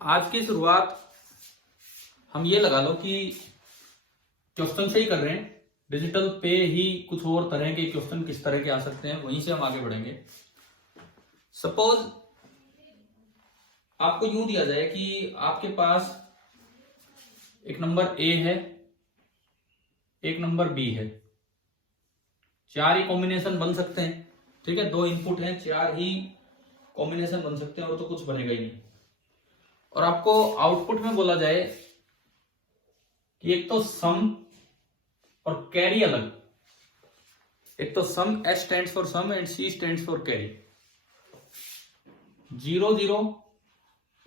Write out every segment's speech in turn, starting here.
आज की शुरुआत हम ये लगा लो कि क्वेश्चन से ही कर रहे हैं। डिजिटल पे ही कुछ और तरह के क्वेश्चन किस तरह के आ सकते हैं, वहीं से हम आगे बढ़ेंगे। सपोज आपको यूं दिया जाए कि आपके पास एक नंबर ए है, एक नंबर बी है, चार ही कॉम्बिनेशन बन सकते हैं। ठीक है, दो इनपुट हैं, चार ही कॉम्बिनेशन बन सकते हैं और तो कुछ बनेगा ही नहीं। और आपको आउटपुट में बोला जाए कि एक तो सम और कैरी अलग, एक तो sum S stands for sum and C stands for carry. 0 0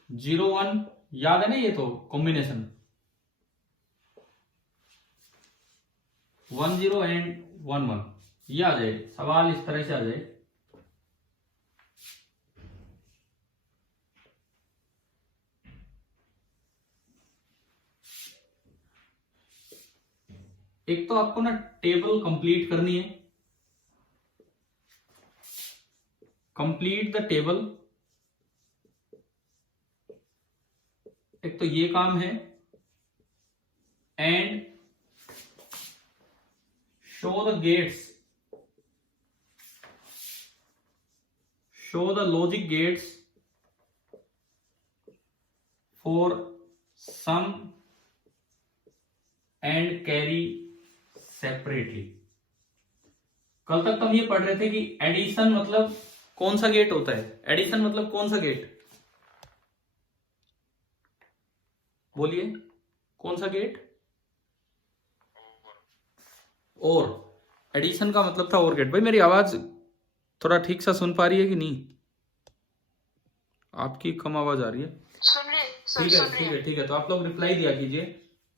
0 1 याद है ना, ये तो कॉम्बिनेशन 1 0 एंड 1 1 ये आ जाए। सवाल इस तरह से आ जाए, एक तो आपको ना टेबल कंप्लीट करनी है, कंप्लीट द टेबल। एक तो ये काम है, and show the gates, show the logic gates for sum and carry separately. कल तक हम ये पढ़ रहे थे कि एडिशन मतलब कौन सा गेट होता है। एडिशन मतलब कौन सा गेट, बोलिए कौन सा गेट। और एडिशन का मतलब था और गेट। भाई मेरी आवाज थोड़ा ठीक सा सुन पा रही है कि नहीं? आपकी कम आवाज आ रही है। ठीक है ठीक है ठीक है, तो आप लोग रिप्लाई दिया कीजिए।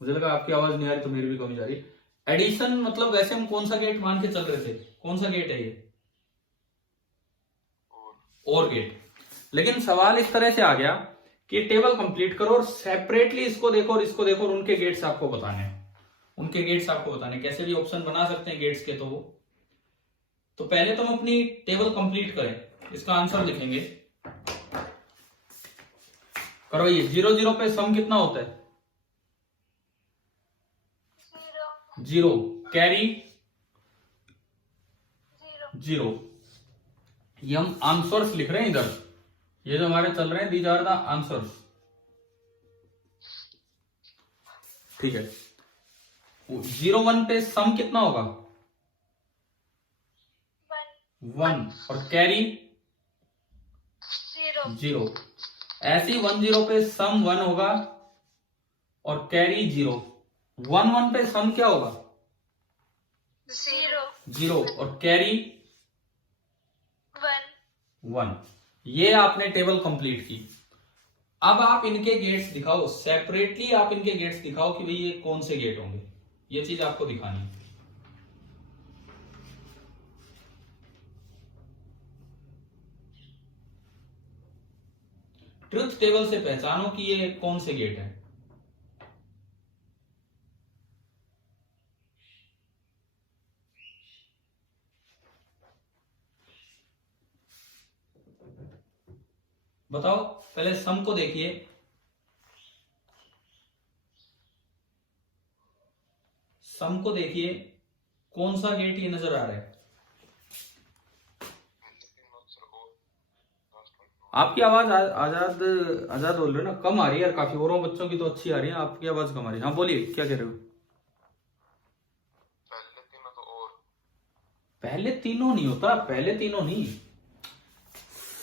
मुझे लगा आपकी आवाज नहीं आ रही तो मेरी भी कम जा रही है। एडिशन मतलब वैसे हम कौन सा गेट मान के चल रहे थे, कौन सा गेट है ये? और गेट। लेकिन सवाल इस तरह से आ गया कि टेबल कंप्लीट करो और सेपरेटली इसको देखो और इसको देखो और उनके गेट्स आपको बताने हैं। उनके गेट्स आपको बताने, कैसे भी ऑप्शन बना सकते हैं गेट्स के। तो पहले तो हम अपनी टेबल कंप्लीट करें, इसका आंसर लिखेंगे। करो ये 0 0 पे सम कितना होता है? 0। कैरी 0। ये हम आंसर्स लिख रहे हैं इधर, ये जो हमारे चल रहे हैं दीज आर द आंसर्स। ठीक है, 0 1 पे सम कितना होगा? 1। और कैरी 0। ऐसे ही 1 0 पे सम 1 होगा और कैरी 0। 1 1 पे सम क्या होगा? 0 और कैरी 1। ये आपने टेबल कंप्लीट की। अब आप इनके गेट्स दिखाओ, सेपरेटली आप इनके गेट्स दिखाओ कि भाई ये कौन से गेट होंगे। ये चीज आपको दिखानी है। ट्रुथ टेबल से पहचानो कि ये कौन से गेट है। बताओ, पहले सम को देखिए। सम को देखिए, कौन सा गेट ये नजर आ रहा है? आपकी आवाज आजाद आजाद बोल रहे हो ना, कम आ रही है यार काफी। औरों बच्चों की तो अच्छी आ रही है, आपकी आवाज कम आ रही है। हाँ बोलिए, क्या कह रहे हो? पहले तीनों नहीं होता, पहले तीनों नहीं।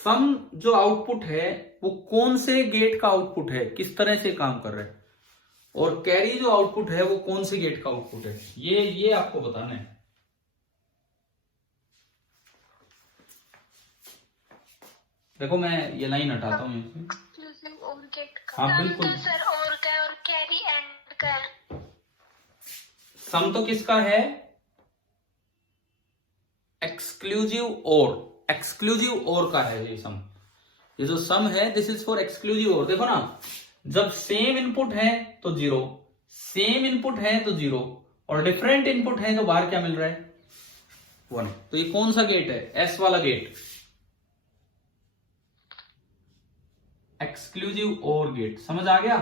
सम जो आउटपुट है वो कौन से गेट का आउटपुट है, किस तरह से काम कर रहा है। और कैरी जो आउटपुट है वो कौन से गेट का आउटपुट है, ये आपको बताना है। देखो मैं ये लाइन हटाता हूं यहीं से। हाँ बिल्कुल सर, और का और कैरी एंड का। सम तो किसका है? एक्सक्लूसिव और, एक्सक्लूसिव और का है ये सम। ये जो सम है दिस इज फॉर एक्सक्लूसिव और। देखो ना, जब सेम इनपुट है तो 0, सेम इनपुट है तो 0, और डिफरेंट इनपुट है तो बाहर क्या मिल रहा है? 1। तो ये कौन सा गेट है? एस वाला गेट, एक्सक्लूसिव और गेट। समझ आ गया?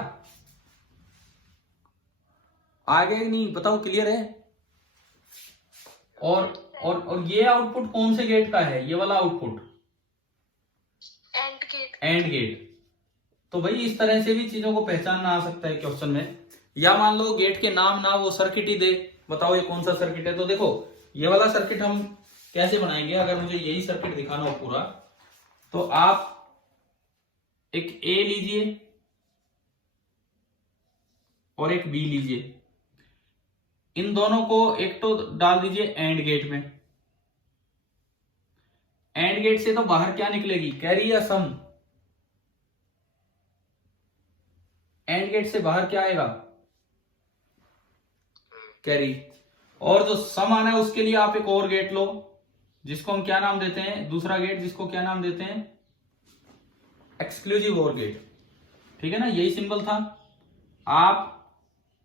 आ गया कि नहीं बताओ, क्लियर है? और ये आउटपुट कौन से गेट का है? ये वाला output and gate. And gate. तो भाई इस तरह से भी चीजों को पहचानना आ सकता है क्वेश्चन में। या मान लो गेट के नाम ना वो सर्किट ही दे, बताओ ये कौन सा सर्किट है। तो देखो ये वाला सर्किट हम कैसे बनाएंगे, अगर मुझे यही सर्किट दिखाना हो पूरा, तो आप एक ए लीजिए और एक बी लीजिए, इन दोनों को एक तो डाल दीजिए एंड गेट में। एंड गेट से तो बाहर क्या निकलेगी, कैरी या सम? एंड गेट से बाहर क्या आएगा, कैरी। और जो सम आना है उसके लिए आप एक और गेट लो, जिसको हम क्या नाम देते हैं, दूसरा गेट जिसको क्या नाम देते हैं, एक्सक्लूसिव और गेट। ठीक है ना, यही सिंबल था। आप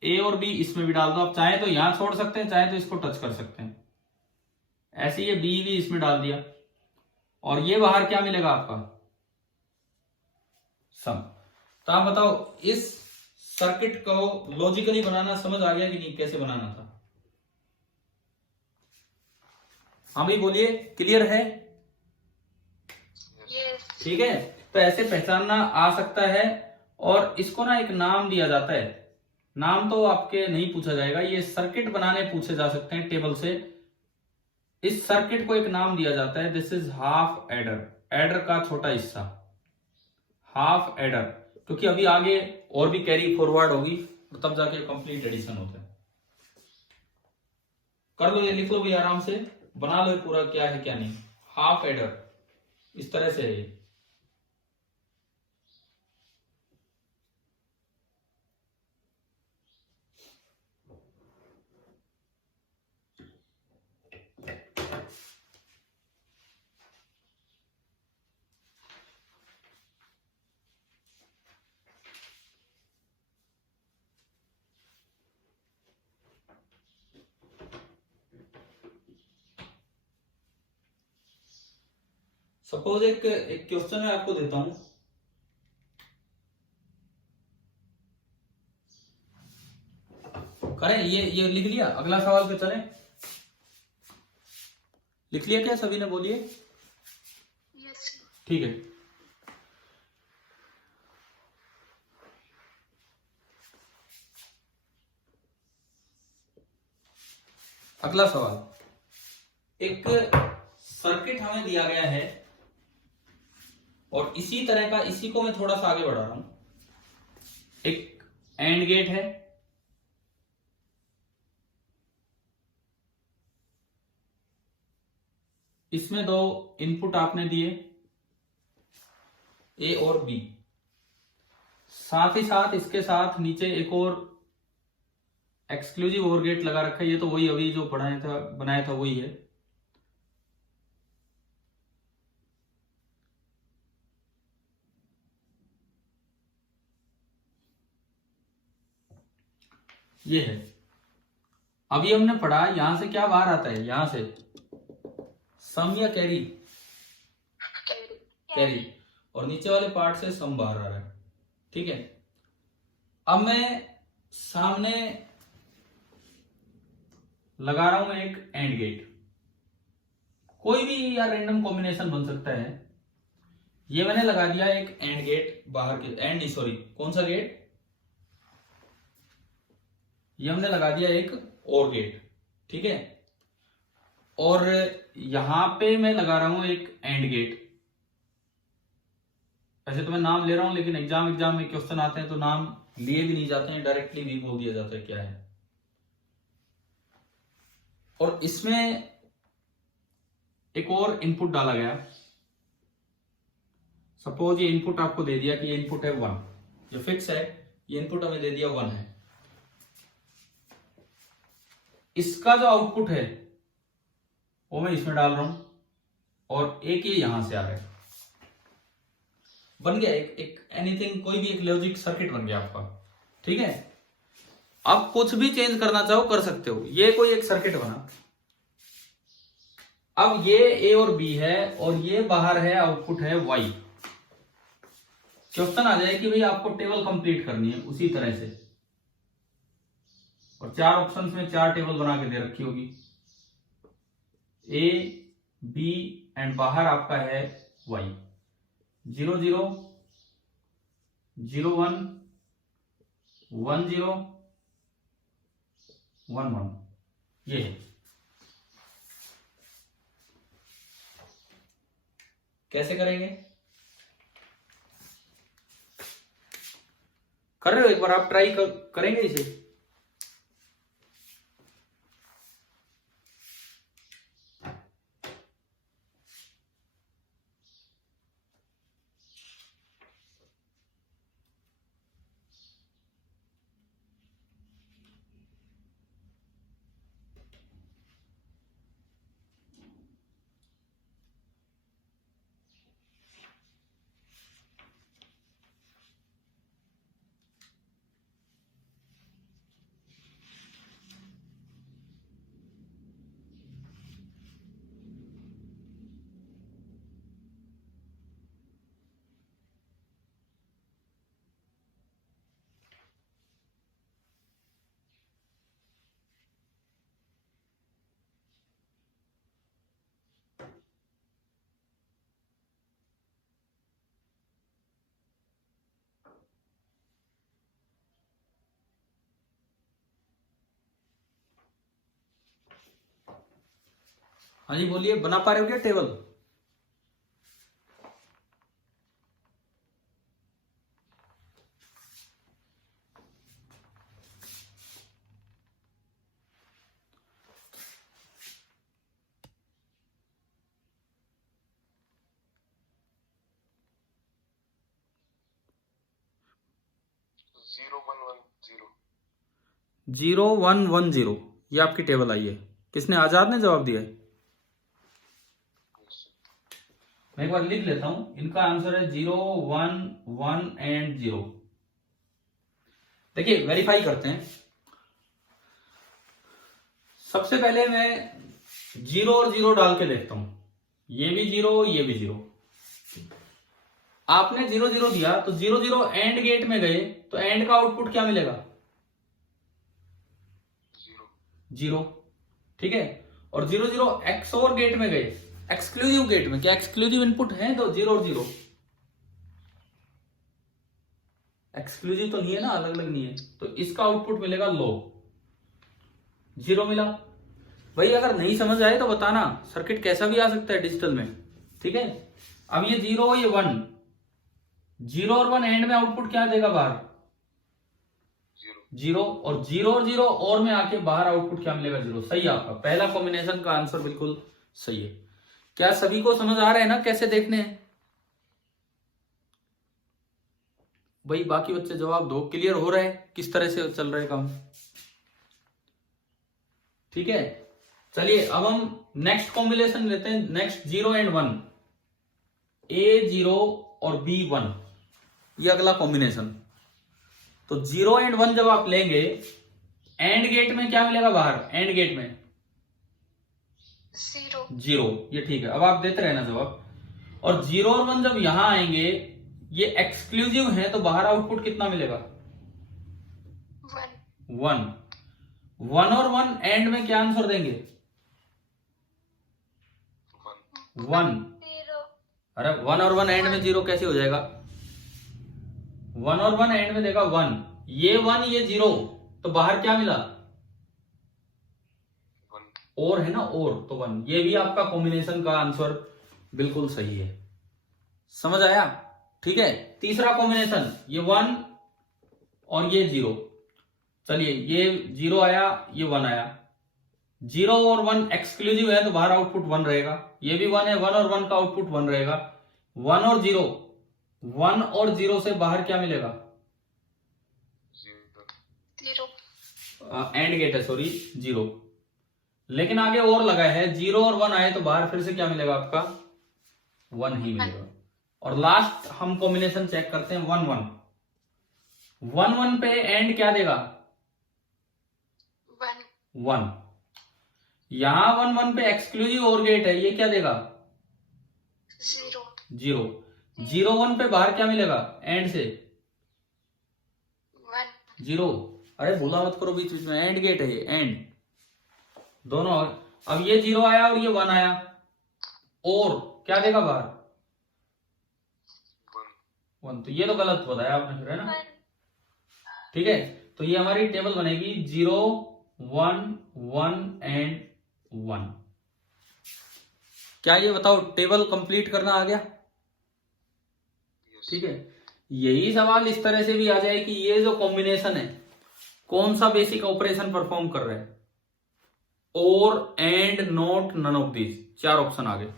ए और बी इसमें भी डाल दो, आप चाहे तो यहां छोड़ सकते हैं, चाहे तो इसको टच कर सकते हैं। ऐसे ये बी भी इसमें डाल दिया, और ये बाहर क्या मिलेगा आपका, सम। तो आप बताओ इस सर्किट को लॉजिकली बनाना समझ आ गया कि नहीं, कैसे बनाना था? हाँ भाई बोलिए, क्लियर है? यस। ठीक है, तो ऐसे पहचानना आ सकता है। और इसको ना एक नाम दिया जाता है, नाम तो आपके नहीं पूछा जाएगा, ये सर्किट बनाने पूछे जा सकते हैं टेबल से। इस सर्किट को एक नाम दिया जाता है, this is half adder, adder का छोटा हिस्सा, हाफ एडर। क्योंकि अभी आगे और भी कैरी फॉरवर्ड होगी, तब जाके कंप्लीट एडिशन होता है। कर लो, ये लिख लो भाई आराम से, बना लो पूरा क्या है क्या नहीं। हाफ एडर इस तरह से है। सपोज एक क्वेश्चन मैं आपको देता हूं, करें ये लिख लिया, अगला सवाल पे चलें। लिख लिया क्या सभी ने, बोलिए। यस। ठीक है, अगला सवाल। एक सर्किट हमें दिया गया है, और इसी तरह का, इसी को मैं थोड़ा सा आगे बढ़ा रहा हूं। एक एंड गेट है, इसमें दो इनपुट आपने दिए ए और बी, साथ ही साथ इसके साथ नीचे एक और एक्सक्लूसिव और गेट लगा रखा है। ये तो वही अभी जो बनाया था वही है। ये है, अभी हमने पढ़ा यहां से क्या बाहर आता है, यहां से सम या कैरी, कैरी, और नीचे वाले पार्ट से सम बाहर आ रहा है। ठीक है, अब मैं सामने लगा रहा हूं एक एंड गेट, कोई भी या रैंडम कॉम्बिनेशन बन सकता है। ये मैंने लगा दिया एक एंड गेट बाहर के, एंड सॉरी कौन सा गेट, ये हमने लगा दिया एक और गेट। ठीक है, और यहां पे मैं लगा रहा हूं एक एंड गेट। ऐसे तो मैं नाम ले रहा हूं, लेकिन एग्जाम में क्वेश्चन आते हैं तो नाम लिए भी नहीं जाते हैं, डायरेक्टली भी बोल दिया जाता है क्या है। और इसमें एक और इनपुट डाला गया, सपोज ये इनपुट आपको दे दिया कि ये इनपुट है 1, जो फिक्स है, ये इनपुट हमें दे दिया 1 है। इसका जो आउटपुट है वो मैं इसमें डाल रहा हूं, और एक ये यहां से आ रहा है। बन गया एक एनीथिंग, कोई भी एक लॉजिक सर्किट बन गया आपका। ठीक है, आप कुछ भी चेंज करना चाहो कर सकते हो। ये कोई एक सर्किट बना, अब ये ए और बी है, और ये बाहर है आउटपुट है वाई। क्वेश्चन आ जाए कि भाई आपको टेबल कंप्लीट करनी है उसी तरह से, और 4 ऑप्शंस में 4 टेबल बना के दे रखी होगी, ए बी एंड बाहर आपका है वाई, 0 0 0 1 1 0 1 1, ये है। कैसे करेंगे? कर रहे हो? एक बार आप ट्राई करेंगे इसे? हाँ जी बोलिए, बना पा रहे हो क्या table? Zero one one zero, ये आपकी टेबल आई है। किसने? आजाद ने जवाब दिया है। मैं एक बार लिख लेता हूं, इनका आंसर है 0 1 1 एंड 0। देखिए वेरीफाई करते हैं। सबसे पहले मैं 0 और 0 डाल के देखता हूं, ये भी 0 ये भी 0। आपने 0 0 दिया तो 0 0 एंड गेट में गए तो एंड का आउटपुट क्या मिलेगा? 0। ठीक है। और 0 0 XOR गेट में गए, एक्सक्लूसिव गेट में, क्या एक्सक्लूसिव इनपुट है? तो 0 और 0 एक्सक्लूसिव तो नहीं है ना, अलग अलग नहीं है, तो इसका आउटपुट मिलेगा लो। 0 मिला। भाई अगर नहीं समझ आए तो बताना, सर्किट कैसा भी आ सकता है डिजिटल में। ठीक है। अब ये 0 ये 1, 0 और 1 एंड में आउटपुट क्या देगा बाहर? 0। और 0 और 0 और में आके बाहर आउटपुट क्या मिलेगा? 0। सही है आपका पहला कॉम्बिनेशन का आंसर बिल्कुल सही है। क्या सभी को समझ आ रहा है ना कैसे देखने हैं? भाई बाकी बच्चे जवाब दो, क्लियर हो रहा है किस तरह से चल रहा है काम? ठीक है। चलिए अब हम नेक्स्ट कॉम्बिनेशन लेते हैं, नेक्स्ट 0 एंड 1, A 0 और B 1, ये अगला कॉम्बिनेशन। तो 0 एंड 1 जब आप लेंगे, एंड गेट में क्या मिलेगा बाहर? एंड गेट में 0, ये ठीक है। अब आप देते रहना जवाब। और 0 और 1 जब यहां आएंगे, ये एक्सक्लूसिव है, तो बाहर आउटपुट कितना मिलेगा? 1। 1 और 1 एंड में क्या आंसर देंगे? 1। अरे 1 और 1 एंड में 0 कैसे हो जाएगा? 1 और 1 एंड में देगा 1, ये 1 ये 0, तो बाहर क्या मिला? और है ना, और, तो 1। ये भी आपका कॉम्बिनेशन का आंसर बिल्कुल सही है। समझ आया? ठीक है। तीसरा कॉम्बिनेशन, ये 1 और ये 0। चलिए ये 0 आया, ये 1 आया। 0 और 1 एक्सक्लूसिव है, तो बाहर आउटपुट 1 रहेगा। ये भी 1 है, 1 और 1 का आउटपुट 1 रहेगा। 1 और 0, 1 और 0 से बाहर क्या मिलेगा? 0। एंड गेट है, सॉरी 0। लेकिन आगे और लगा है, 0 और 1 आए तो बाहर फिर से क्या मिलेगा आपका? 1 ही मिलेगा। और लास्ट हम कॉम्बिनेशन चेक करते हैं, 1 1। 1 1 पे एंड क्या देगा? 1। यहां 1 1 पे एक्सक्लूसिव और गेट है, ये क्या देगा? 0। 0। जीरो वन पे बाहर क्या मिलेगा एंड से? 1. जीरो। अरे भूला मत करो बीच बीच में, एंड गेट है ये, एंड दोनों। अब ये जीरो आया और ये वन आया, और क्या देगा बाहर? वन। तो ये तो गलत बताया आपने फिर, है ना? 1. ठीक है, तो ये हमारी टेबल बनेगी 0 1 1 एंड 1। क्या ये बताओ टेबल कंप्लीट करना आ गया? ठीक है, यही सवाल इस तरह से भी आ जाए कि ये जो कॉम्बिनेशन है कौन सा बेसिक ऑपरेशन परफॉर्म कर रहा है? और, and, not, none of these, 4 option आ गए।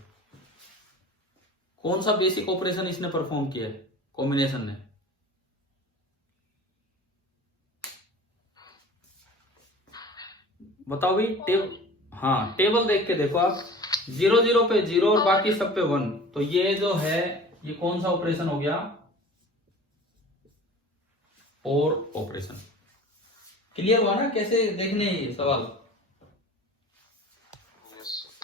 कौन सा बेसिक ऑपरेशन इसने परफॉर्म किया है कॉम्बिनेशन ने? बताओ भाई। हाँ, टेबल देख के देखो आप, 0 0 पे 0 और बाकी सब पे 1, तो ये जो है ये कौन सा ऑपरेशन हो गया? और ऑपरेशन। क्लियर हुआ ना कैसे देखने हैं ये सवाल?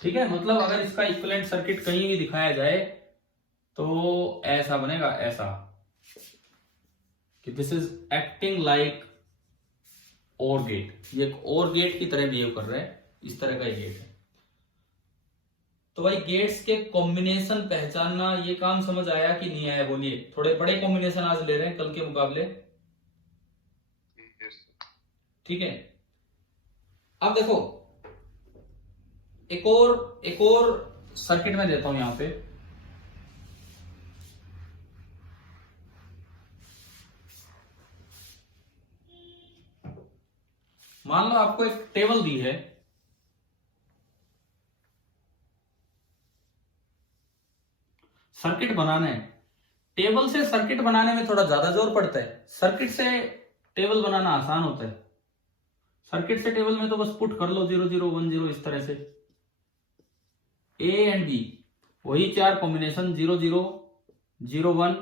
ठीक है, मतलब अगर इसका इक्विवेलेंट सर्किट कहीं भी दिखाया जाए तो ऐसा बनेगा, ऐसा कि दिस इज एक्टिंग लाइक और गेट, ये एक और गेट की तरह बिहेव कर रहा है, इस तरह का ये गेट है। तो भाई गेट्स के कॉम्बिनेशन पहचानना, ये काम समझ आया कि नहीं आया? बोलिए। थोड़े बड़े कॉम्बिनेशन आज ले रहे हैं कल के मुकाबले, ठीक है? अब देखो एक और सर्किट में देता हूं यहां पे। मान लो आपको एक टेबल दी है, सर्किट बनाना है। टेबल से सर्किट बनाने में थोड़ा ज्यादा जोर पड़ता है, सर्किट से टेबल बनाना आसान होता है। सर्किट से टेबल में तो बस पुट कर लो 0 0 1 0 इस तरह से, ए एंड बी, वही 4 कॉम्बिनेशन 0 0 0 1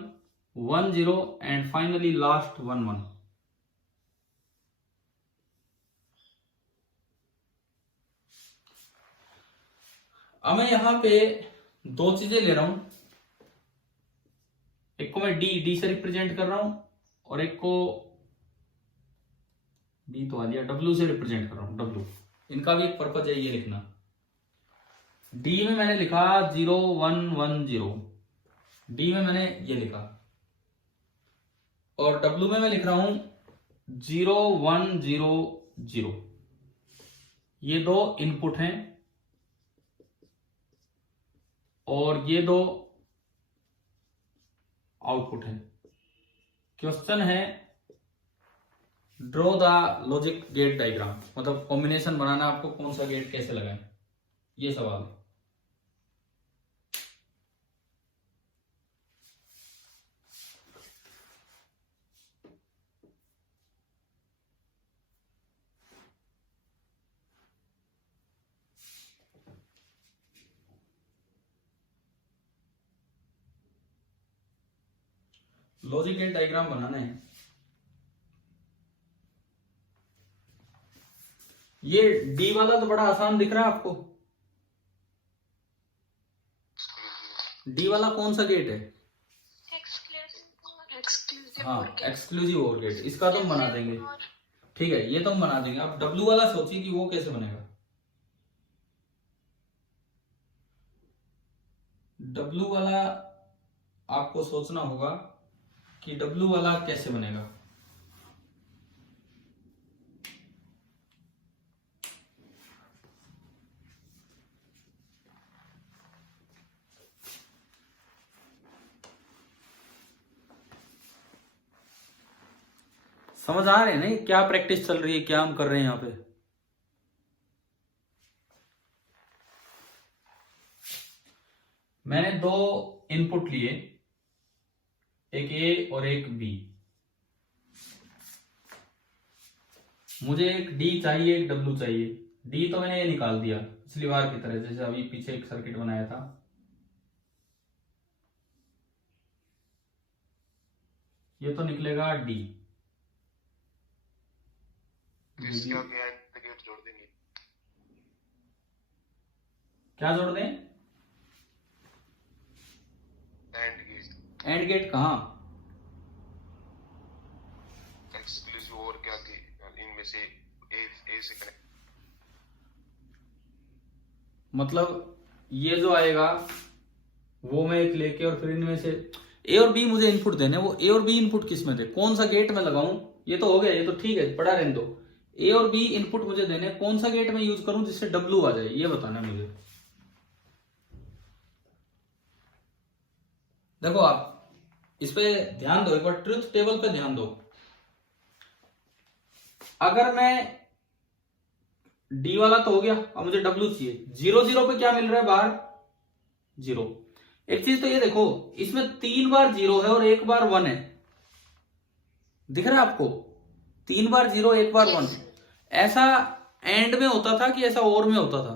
1 0 एंड फाइनली लास्ट 1 1। अब मैं यहां पे 2 चीजें ले रहा हूं, एक को मैं डी से रिप्रेजेंट कर रहा हूं और एक को डी तो आ दिया, डब्ल्यू से रिप्रेजेंट कर रहा हूं, डब्ल्यू। इनका भी एक पर्पज है ये लिखना। डी में मैंने लिखा 0 1 1 0, डी में मैंने ये लिखा, और डब्ल्यू में मैं लिख रहा हूं 0 1 0 0। ये 2 इनपुट हैं और ये 2 आउटपुट है। क्वेश्चन है draw the logic gate diagram, मतलब कॉम्बिनेशन बनाना आपको कौन सा गेट कैसे लगाएं, ये सवाल है। लॉजिक गेट डायग्राम बनाना है। ये डी वाला तो बड़ा आसान दिख रहा है आपको। डी वाला कौन सा गेट है? हाँ, एक्सक्लूसिव और गेट, इसका तो हम बना देंगे। ठीक है, ये तो हम बना देंगे। अब डब्ल्यू वाला सोचिए कि वो कैसे बनेगा। डब्ल्यू वाला आपको सोचना होगा कि डब्ल्यू वाला कैसे बनेगा। समझ आ रहे हैं ना क्या प्रैक्टिस चल रही है, क्या हम कर रहे हैं यहां पे? मैंने 2 इनपुट लिए, एक ए और एक बी। मुझे एक डी चाहिए, एक डब्ल्यू चाहिए। डी तो मैंने ये निकाल दिया पिछली बार की तरह, जैसे अभी पीछे एक सर्किट बनाया था। ये तो निकलेगा डी। जोड़ देंगे, क्या जोड़ दें? एंड गेट कहाँ? एक्सक्लूसिव और क्या थी इनमें से? ए से कनेक्ट। मतलब ये जो आएगा वो मैं एक लेके और फिर इनमें से ए और बी मुझे इनपुट देने, वो ए और बी इनपुट किस में दे, कौन सा गेट में लगाऊं, ये तो हो गया, ये तो ठीक है, पड़ा रहने दो। ए और बी इनपुट मुझे देने, कौन सा गेट में यूज करूं जिससे डब्ल्यू आ जाए, ये बताना है मुझे। देखो आप इस पे ध्यान दो, एक बार ट्रुथ टेबल पे ध्यान दो। अगर मैं डी वाला तो हो गया, अब मुझे डब्ल्यू चाहिए। 0 0 पे क्या मिल रहा है बाहर? 0। एक चीज तो ये देखो, इसमें 3 बार 0 है और 1 बार 1 है, दिख रहा है आपको? 3 बार 0 1 बार 1। ऐसा एंड में होता था कि ऐसा और में होता था?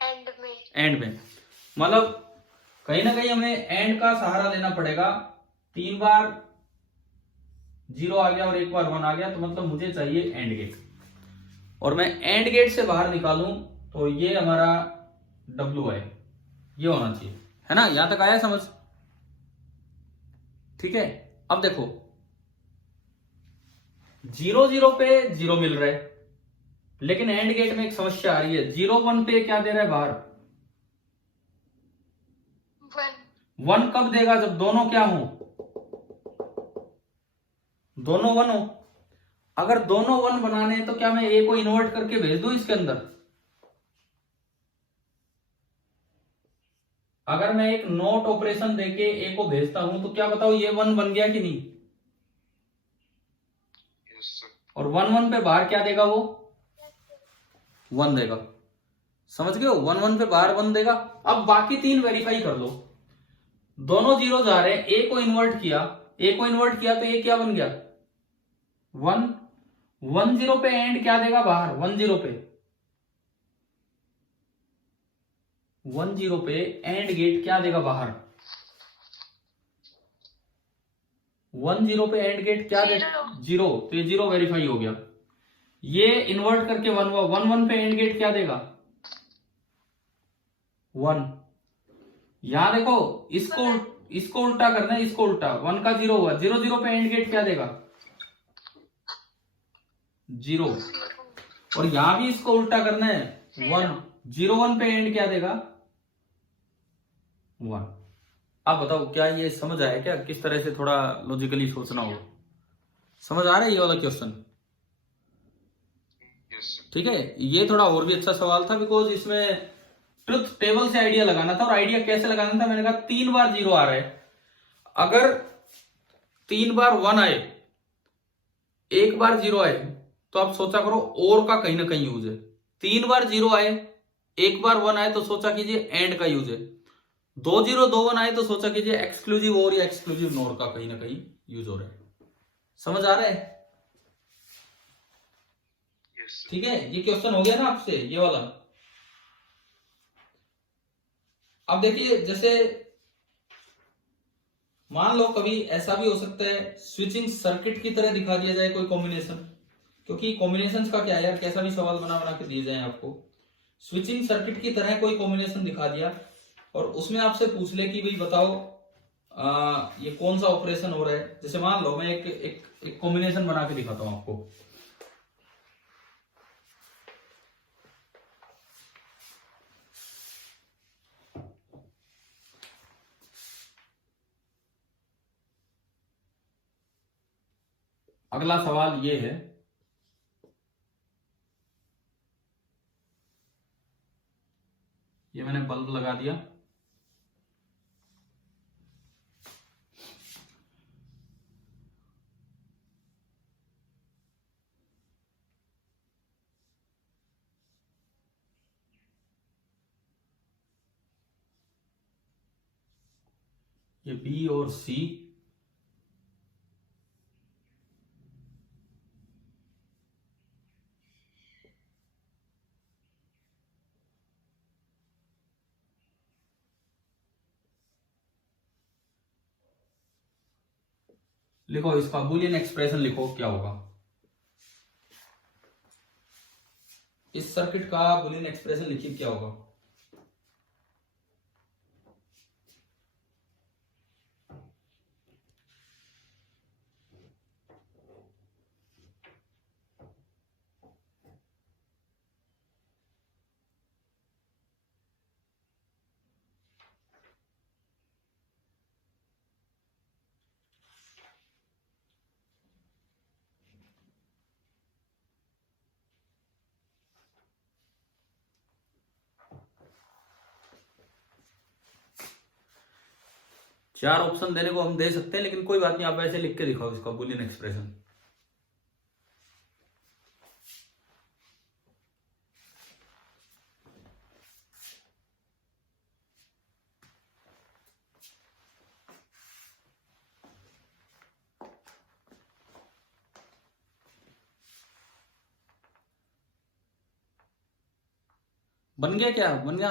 एंड में। एंड में, मतलब कहीं ना कहीं हमें एंड का सहारा लेना पड़ेगा। 3 बार 0 आ गया और 1 बार 1 आ गया, तो मतलब मुझे चाहिए एंड गेट, और मैं एंड गेट से बाहर निकालूं तो ये हमारा डब्ल्यू है, ये होना चाहिए, है ना? यहां तक आया समझ? ठीक है। अब देखो 0 0 पे 0 मिल रहा है, लेकिन एंड गेट में एक समस्या आ रही है। 0 1 पे क्या दे रहा है बाहर? 1 कब देगा? जब दोनों क्या हो? दोनों 1 हो। अगर दोनों 1 बनाने हैं तो क्या मैं ए को इन्वर्ट करके भेज दूं इसके अंदर? अगर मैं एक नोट ऑपरेशन देके ए को भेजता हूं तो क्या बताओ ये 1 बन गया कि नहीं? और 1 1 पे बाहर क्या देगा वो? 1 देगा। समझ गए हो? 1 1 पे बाहर 1 देगा। अब बाकी 3 वेरीफाई कर लो। दोनों 0 जा रहे हैं, ए को इन्वर्ट किया, ए को इन्वर्ट किया तो ये क्या बन गया? 1 1 0 पे एंड क्या देगा बाहर? 1 0 पे 1 0 पे एंड गेट क्या देगा बाहर? 1 0 पे एंड गेट क्या देगा? 0। तो ये 0 वेरीफाई हो गया। ये इन्वर्ट करके 1 हुआ। 1 1 पे एंड गेट क्या देगा? 1। यहां देखो, इसको उल्टा करना है, इसको उल्टा। 1 का 0 हुआ, 0 0 पे एंड गेट क्या देगा? 0। और यहां भी इसको उल्टा करना है, 1 0 1 पे एंड क्या देगा? 1। आप बताओ क्या ये समझ आया क्या? किस तरह से थोड़ा लॉजिकली सोचना होगा। समझ आ रहा है ये वाला क्वेश्चन? ठीक है। ये थोड़ा और भी अच्छा सवाल था, बिकॉज इसमें ट्रुथ टेबल से आइडिया लगाना था। और आइडिया कैसे लगाना था? मैंने कहा 3 बार 0 आ रहा है, अगर 3 बार 1 आए 1 बार 0 आए तो आप सोचा करो और का कहीं ना कहीं यूज है। 3 बार 0 आए 1 बार 1 आए तो सोचा कीजिए एंड का यूज है। 2 0 2 1 आए तो सोचा कीजिए एक्सक्लूसिव और या एक्सक्लूसिव नोर का कहीं ना कहीं यूज हो रहा है। समझ आ रहा है? ठीक है। ये क्वेश्चन हो गया ना आपसे, ये वाला। अब देखिए, जैसे मान लो कभी ऐसा भी हो सकता है स्विचिंग सर्किट की तरह दिखा दिया जाए कोई कॉम्बिनेशन, क्योंकि कॉम्बिनेशन का क्या है यार, कैसा भी सवाल बना बना के दिए जाए आपको। स्विचिंग सर्किट की तरह कोई कॉम्बिनेशन दिखा दिया और उसमें आपसे पूछ ले कि भाई बताओ ये कौन सा ऑपरेशन हो रहा है। जैसे मान लो मैं एक कॉम्बिनेशन बना के दिखाता हूं आपको। अगला सवाल ये है, ये मैंने बल्ब लगा दिया, ये बी और सी, लिखो इसका बुलियन एक्सप्रेशन लिखो क्या होगा। इस सर्किट का बुलियन एक्सप्रेशन लिखिए क्या होगा। 4 ऑप्शन देने को हम दे सकते हैं, लेकिन कोई बात नहीं, आप ऐसे लिख के दिखाओ इसका बुलियन एक्सप्रेशन। बन गया क्या? बन गया?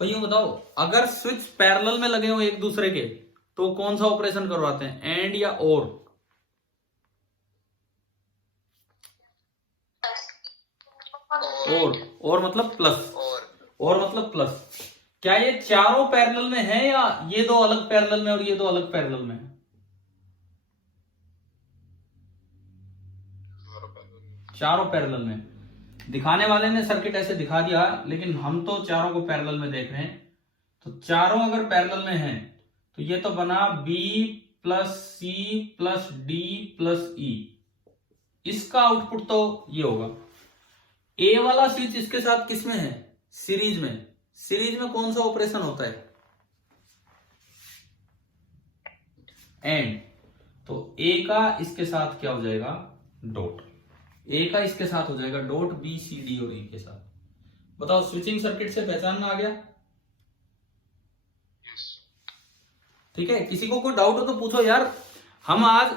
तो यूं बताओ, अगर स्विच पैरेलल में लगे हो एक दूसरे के तो कौन सा ऑपरेशन करवाते हैं, एंड या और? और मतलब प्लस, और मतलब प्लस। क्या ये चारों पैरेलल में है या ये दो अलग पैरेलल में और ये दो अलग पैरेलल में है? चारों पैरेलल में। दिखाने वाले ने सर्किट ऐसे दिखा दिया, लेकिन हम तो चारों को पैरेलल में देख रहे हैं। तो चारों अगर पैरेलल में हैं तो ये तो बना B plus C plus D plus E। इसका आउटपुट तो ये होगा। ए वाला स्विच इसके साथ किसमें है? सीरीज में। सीरीज में कौन सा ऑपरेशन होता है? एंड। तो ए का इसके साथ क्या हो जाएगा? डॉट। ए का इसके साथ हो जाएगा डॉट, बी सी डी और ई के साथ। बताओ स्विचिंग सर्किट से पहचानना आ गया? ठीक है, किसी को कोई डाउट हो तो पूछो यार। हम आज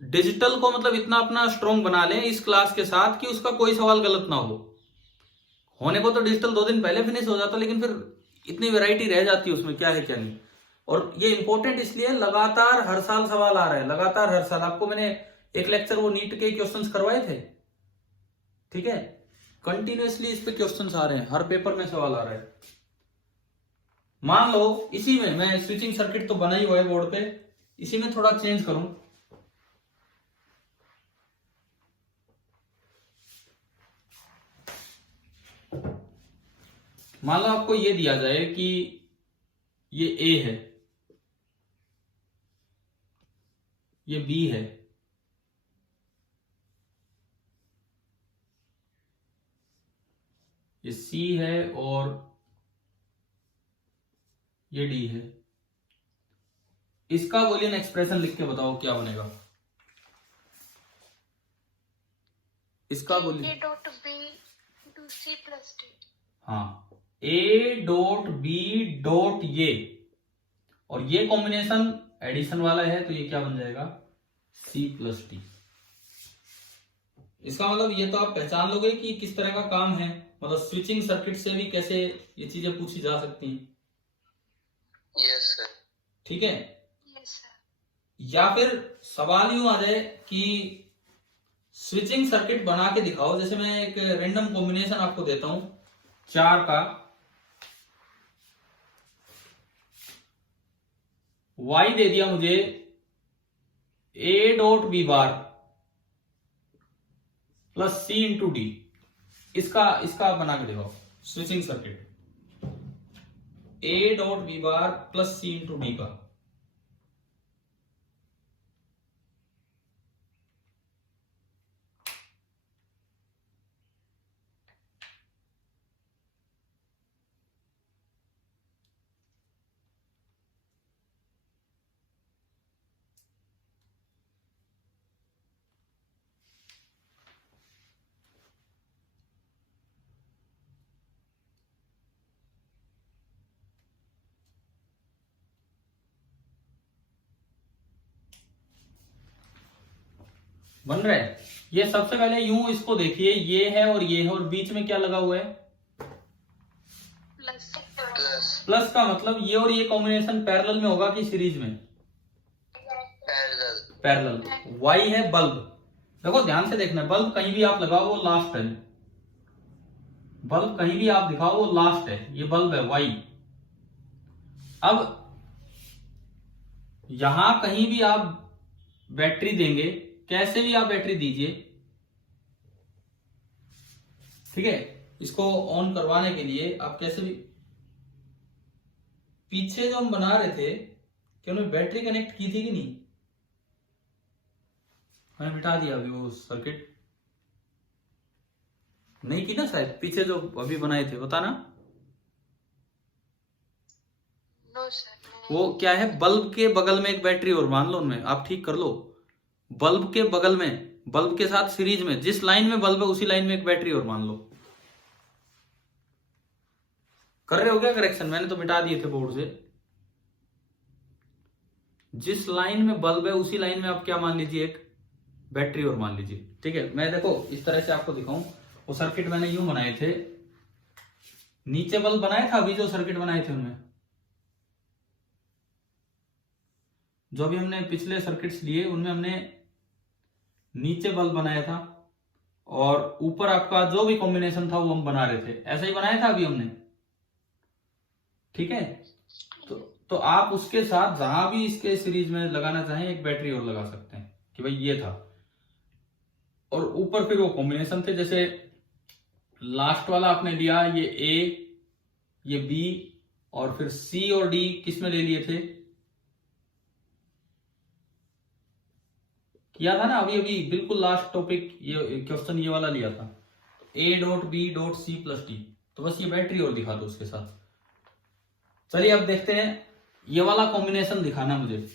डिजिटल को मतलब इतना अपना स्ट्रॉन्ग बना लें इस क्लास के साथ कि उसका कोई सवाल गलत ना हो। होने को तो डिजिटल 2 दिन पहले फिनिश हो जाता, लेकिन फिर इतनी वैरायटी रह जाती है उसमें, क्या है क्या नहीं। और ये इंपॉर्टेंट इसलिए लगातार हर साल सवाल आ रहा है, लगातार हर साल। आपको मैंने एक लेक्चर वो नीट के क्वेश्चंस करवाए थे, ठीक है, कंटिन्यूअसली इस पे क्वेश्चंस आ रहे हैं, हर पेपर में सवाल आ रहा है। मान लो इसी में मैं स्विचिंग सर्किट तो बना ही हुआ है बोर्ड पे, इसी में थोड़ा चेंज करूं। मान लो आपको ये दिया जाए कि ये A है, ये B है, ये C है और ये D है। इसका बुलियन एक्सप्रेशन लिख के बताओ क्या बनेगा? इसका boolean A dot B to C plus D। हाँ, A डॉट B डॉट ये, और ये कॉम्बिनेशन एडिशन वाला है तो ये क्या बन जाएगा? C plus D। इसका मतलब ये तो आप पहचान लोगे कि किस तरह का काम है, मतलब स्विचिंग सर्किट से भी कैसे ये चीजें पूछी जा सकती हैं। Yes sir. ठीक है, यस सर। या फिर सवाल यूं आ जाए कि स्विचिंग सर्किट बना के दिखाओ। जैसे मैं एक रैंडम कॉम्बिनेशन आपको देता हूं 4 का, Y दे दिया मुझे A dot B bar plus C into D। इसका बना के दिखाओ switching circuit, A dot B bar plus C into D का। बन रहा है? ये सबसे पहले यूं इसको देखिए, ये है और ये है, और बीच में क्या लगा हुआ है? प्लस। प्लस का मतलब ये और ये कॉम्बिनेशन पैरेलल में होगा कि सीरीज में? पैरेलल। Y है बल्ब। देखो ध्यान से देखना, बल्ब कहीं भी आप लगाओ वो लास्ट है, बल्ब कहीं भी आप दिखाओ वो लास्ट है, ये बल्ब है Y। अब यहां कहीं भी आप बैटरी देंगे, कैसे भी आप बैटरी दीजिए, ठीक है, इसको ऑन करवाने के लिए आप कैसे भी, पीछे जो हम बना रहे थे कि उन्होंने बैटरी कनेक्ट की थी कि नहीं? मैंने मिटा दिया अभी वो सर्किट। नहीं की ना शायद, पीछे जो अभी बनाए थे, बताना। No sir. वो क्या है, बल्ब के बगल में एक बैटरी और मान लो, उनमें आप ठीक कर लो। बल्ब के बगल में, बल्ब के साथ सीरीज में, जिस लाइन में बल्ब है उसी लाइन में एक बैटरी और मान लो। कर रहे हो क्या करेक्शन? मैंने तो मिटा दिए थे बोर्ड से। जिस लाइन में बल्ब है उसी लाइन में आप क्या मान लीजिए, एक बैटरी और मान लीजिए। ठीक है, मैं देखो इस तरह से आपको दिखाऊं। वो सर्किट मैंने यूं बनाए थे, नीचे बल्ब बनाया था अभी जो सर्किट बनाए थे उनमें, जो अभी हमने पिछले सर्किट्स लिए उनमें हमने नीचे बल्ब बनाया था और ऊपर आपका जो भी कॉम्बिनेशन था वो हम बना रहे थे, ऐसा ही बनाया था अभी हमने। ठीक है, तो आप उसके साथ जहां भी इसके सीरीज में लगाना चाहें एक बैटरी और लगा सकते हैं कि भाई ये था। और ऊपर फिर वो कॉम्बिनेशन थे, जैसे लास्ट वाला आपने लिया ये ए, ये बी, और फिर सी और डी किस में ले लिए थे, किया था ना अभी अभी बिल्कुल लास्ट टॉपिक, ये क्वेश्चन ये वाला लिया था, A dot B dot C plus D. तो बस ये बैटरी और दिखा दो उसके साथ। चलिए अब देखते हैं, ये वाला कॉम्बिनेशन दिखाना मुझे,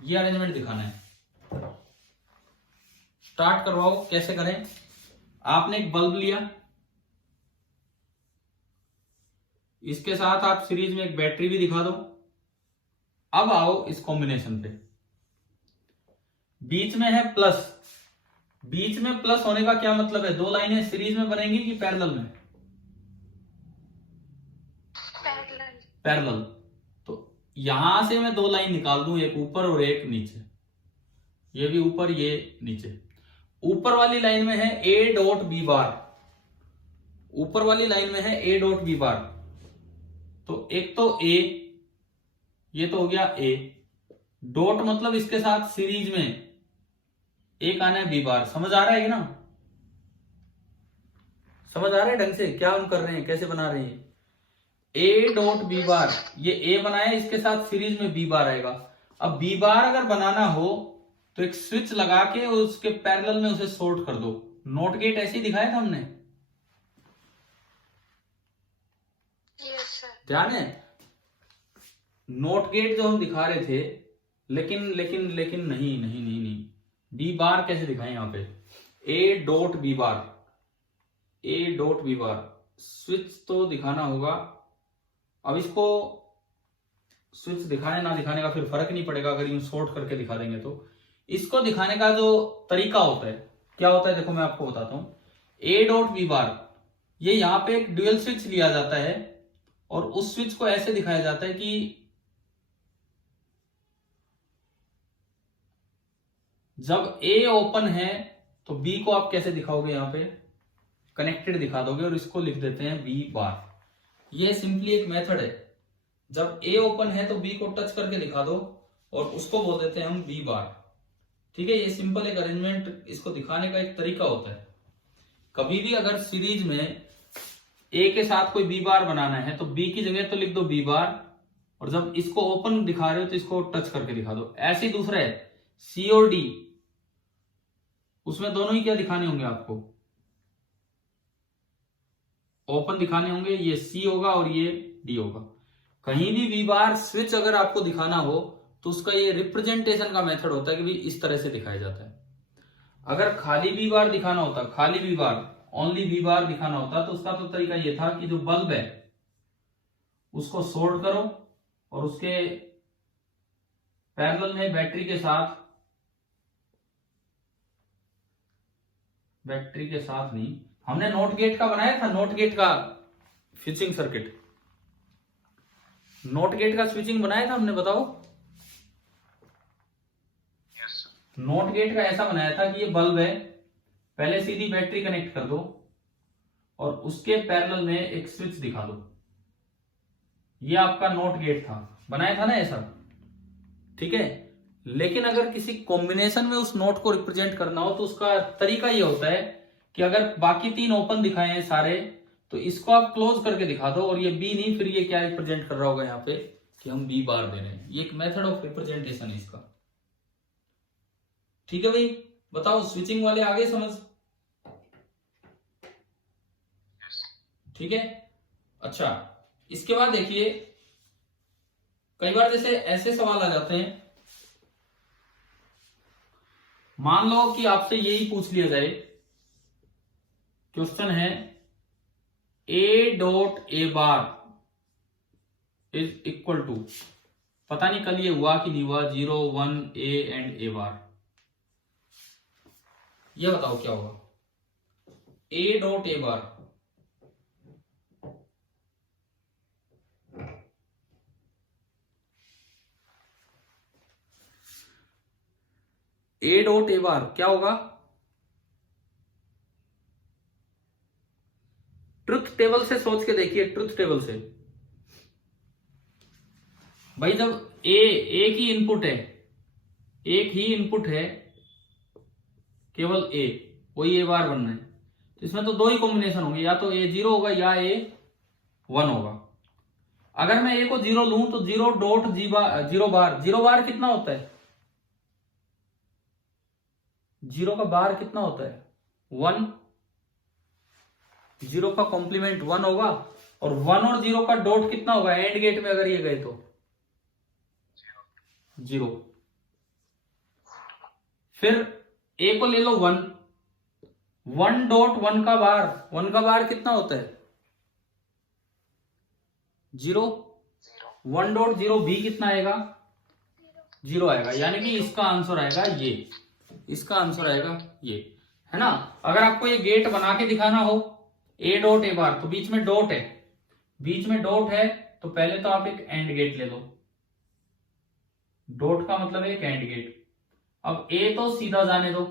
ये अरेंजमेंट दिखाना है। स्टार्ट करवाओ, कैसे करें। आपने एक बल्ब लिया, इसके साथ आप सीरीज में एक बैटरी भी दिखा दो। अब आओ इस कॉम्बिनेशन पे, बीच में है प्लस। बीच में प्लस होने का क्या मतलब है, दो लाइनें सीरीज में बनेंगी कि पैरेलल में? पैरेलल। पैरेलल। तो यहां से मैं दो लाइन निकाल दूं, एक ऊपर और एक नीचे, ये भी ऊपर ये नीचे। ऊपर वाली लाइन में है ए डॉट बी बार, ऊपर वाली लाइन में है ए डॉट बी बार। तो एक तो ए, ये तो हो गया ए डॉट, मतलब इसके साथ सीरीज में एक आना है बी बार। समझ आ रहा है कि ना? समझ आ रहा है ढंग से क्या हम कर रहे हैं, कैसे बना रहे हैं? ए डॉट बी बार, ये ए बनाया, इसके साथ सीरीज में बी बार आएगा। अब बी बार अगर बनाना हो तो एक स्विच लगा के उसके पैरेलल में उसे शॉर्ट कर दो। नोट गेट ऐसे ही दिखाया था हमने, यस सर। ध्यान है? नोट गेट जो हम दिखा रहे थे, लेकिन लेकिन लेकिन नहीं नहीं नहीं नहीं, बी बार कैसे दिखाएं यहां पे, A dot B bar, A dot B bar. Switch तो दिखाना होगा। अब इसको स्विच दिखाने ना दिखाने का फिर फर्क नहीं पड़ेगा अगर यूं शॉर्ट करके दिखा देंगे तो। इसको दिखाने का जो तरीका होता है क्या होता है, देखो मैं आपको बताता हूं। ए डॉट बी बार, ये यहां पे एक ड्यूअल स्विच लिया जाता है और उस स्विच को ऐसे दिखाया जाता है कि जब ए ओपन है तो बी को आप कैसे दिखाओगे, यहां पे कनेक्टेड दिखा दोगे और इसको लिख देते हैं बी बार। ये सिंपली एक मेथड है, जब ए ओपन है तो बी को टच करके दिखा दो और उसको बोल देते हैं हम बी बार। ठीक है, ये सिंपल एक अरेंजमेंट, इसको दिखाने का एक तरीका होता है। कभी भी अगर सीरीज में ए के साथ कोई बी बार बनाना है तो बी की जगह तो लिख दो बी बार, और जब इसको ओपन दिखा रहे हो तो इसको टच करके दिखा दो। ऐसे ही दूसरा है सी और डी, उसमें दोनों ही क्या दिखाने होंगे आपको, ओपन दिखाने होंगे, ये सी होगा और ये डी होगा। कहीं भी वी बार स्विच अगर आपको दिखाना हो तो उसका ये रिप्रेजेंटेशन का मेथड होता है कि भाई इस तरह से दिखाया जाता है। अगर खाली वी बार दिखाना होता, खाली वी बार, ओनली वी बार दिखाना होता तो उसका तो तरीका ये था कि जो बल्ब है उसको शॉर्ट करो और उसके पैरेलल में बैटरी के साथ, बैटरी के साथ नहीं, हमने नोट गेट का बनाया था, नोट गेट का स्विचिंग सर्किट, नोट गेट का स्विचिंग बनाया था हमने, बताओ। Yes, sir. नोट गेट का ऐसा बनाया था कि ये बल्ब है, पहले सीधी बैटरी कनेक्ट कर दो और उसके पैरेलल में एक स्विच दिखा दो। ये आपका नोट गेट था, बनाया था ना ऐसा, ठीक है। लेकिन अगर किसी कॉम्बिनेशन में उस नोट को रिप्रेजेंट करना हो तो उसका तरीका ये होता है कि अगर बाकी तीन ओपन दिखाए हैं सारे तो इसको आप क्लोज करके दिखा दो और ये बी नहीं, फिर ये क्या रिप्रेजेंट कर रहा होगा यहाँ पे कि हम बी बार दे रहे हैं। ये एक मेथड ऑफ रिप्रेजेंटेशन है इसका, ठीक है भाई। बताओ स्विचिंग वाले आगे समझ। ठीक है। अच्छा, इसके बाद देखिए कई बार जैसे ऐसे सवाल आ जाते हैं, मान लो कि आपसे यही पूछ लिया जाए, क्वेश्चन है A dot A bar is equal to, पता नहीं कल ये हुआ कि नहीं हुआ, 0 1 A एंड A बार, ये बताओ क्या होगा। A dot A bar, A dot A बार क्या होगा। ट्रुथ टेबल से सोच के देखिए, ट्रुथ टेबल से भाई, जब एक ही इनपुट है, एक ही इनपुट है, केवल A, वही A बार बनना है, तो इसमें तो दो ही कॉम्बिनेशन होंगे, या तो A 0 होगा या A 1 होगा। अगर मैं A को 0 लूं तो 0 डॉट 0 बार, 0 बार कितना होता है, 0 का बार कितना होता है 1, 0 का कॉम्प्लीमेंट 1 होगा, और 1 और 0 का डॉट कितना होगा एंड गेट में अगर ये गए तो 0। फिर A को ले लो 1, 1 डॉट 1 का बार, 1 का बार कितना होता है 0, 1 डॉट 0 भी कितना आएगा 0 आएगा, यानी कि इसका आंसर आएगा ये, इसका आंसर आएगा ये, है ना। अगर आपको ये गेट बना के दिखाना हो A डॉट A बार, तो बीच में डॉट है, बीच में डॉट है, तो पहले तो आप एक एंड गेट ले लो, डॉट का मतलब है एक एंड गेट। अब A तो सीधा जाने दो,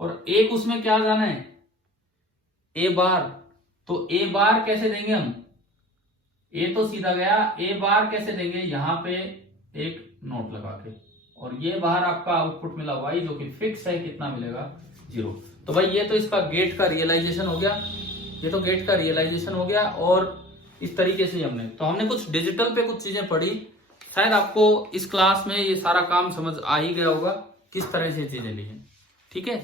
और एक उसमें क्या जाना है A बार, तो A बार कैसे देंगे हम, A तो सीधा गया, A बार कैसे देंगे, यहां पे एक नोट लगा के, और ये बाहर आपका आउटपुट मिला y जो कि फिक्स है, कितना मिलेगा 0। तो भाई ये तो इसका गेट का रियलाइजेशन हो गया, ये तो गेट का रियलाइजेशन हो गया। और इस तरीके से हमने कुछ डिजिटल पे कुछ चीजें पढ़ी, शायद आपको इस क्लास में ये सारा काम समझ आ ही गया होगा किस तरह से चीजें ली हैं, ठीक है।